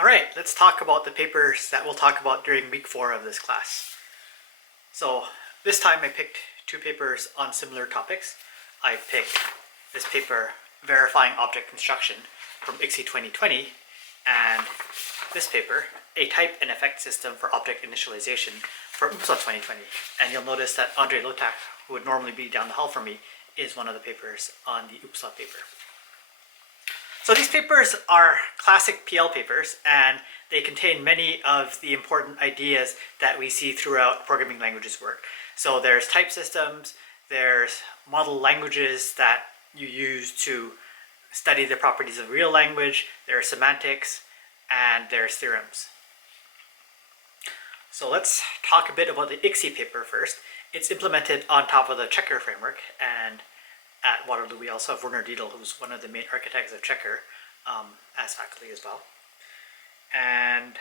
Alright, let's talk about the papers that we'll talk about during week 4 of this class. So this time I picked two papers on similar topics. I picked this paper, Verifying Object Construction from ECE 2020, and this paper, A Type and Effect System for Object Initialization for UPSA 2020. And you'll notice that Andre Lotak, who would normally be down the hall from me, is one of the papers on the UPSA paper. So these papers are classic PL papers, and they contain many of the important ideas that we see throughout programming languages work. So there's type systems, there's model languages that you use to study the properties of real language, there's semantics, and there's theorems. So let's talk a bit about the ECE paper first. It's implemented on top of the Checker framework, and at Waterloo we also have Werner Dietl, who's one of the main architects of Checker, as faculty as well. And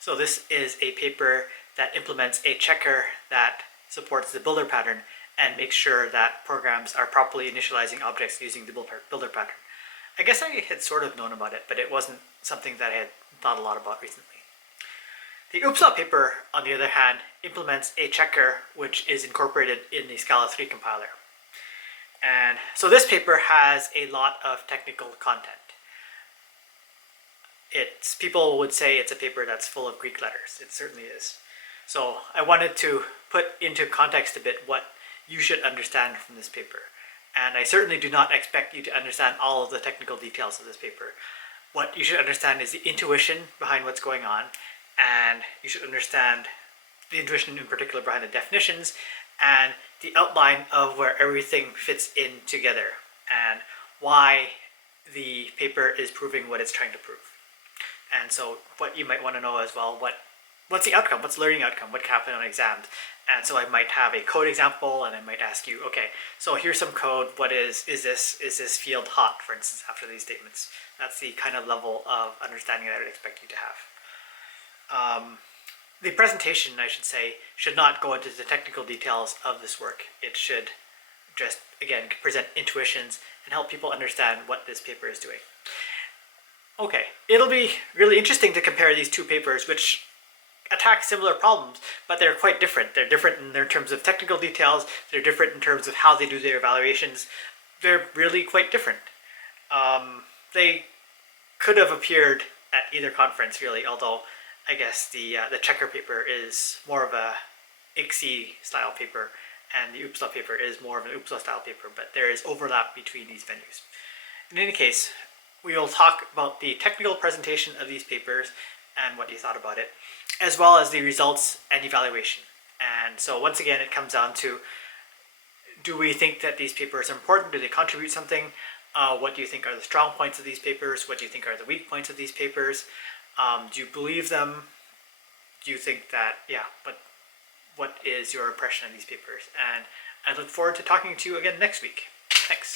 so this is a paper that implements a checker that supports the builder pattern and makes sure that programs are properly initializing objects using the builder pattern. I guess I had sort of known about it, but it wasn't something that I had thought a lot about recently. The UPSA paper, on the other hand, implements a checker which is incorporated in the Scala 3 compiler. And so this paper has a lot of technical content. People would say it's a paper that's full of Greek letters. It certainly is. So I wanted to put into context a bit what you should understand from this paper. And I certainly do not expect you to understand all of the technical details of this paper. What you should understand is the intuition behind what's going on, and you should understand the intuition in particular behind the definitions and the outline of where everything fits in together and why the paper is proving what it's trying to prove. And so what you might want to know as well, what's the outcome, what's the learning outcome, what can happen on exams. And so I might have a code example, and I might ask you, okay, so here's some code, is this field hot, for instance, after these statements. That's the kind of level of understanding that I would expect you to have. The presentation, I should say, should not go into the technical details of this work. It should just, again, present intuitions and help people understand what this paper is doing. Okay, it'll be really interesting to compare these two papers, which attack similar problems, but they're quite different. They're different in their terms of technical details, they're different in terms of how they do their evaluations. They're really quite different. They could have appeared at either conference, really, although I guess the Checker paper is more of a ECE style paper, and the UPSA paper is more of an UPSA style paper, but there is overlap between these venues. In any case, we will talk about the technical presentation of these papers and what you thought about it, as well as the results and evaluation. And so once again, it comes down to, do we think that these papers are important? Do they contribute something? What do you think are the strong points of these papers? What do you think are the weak points of these papers? Do you believe them? Do you think that, but what is your impression of these papers? And I look forward to talking to you again next week. Thanks.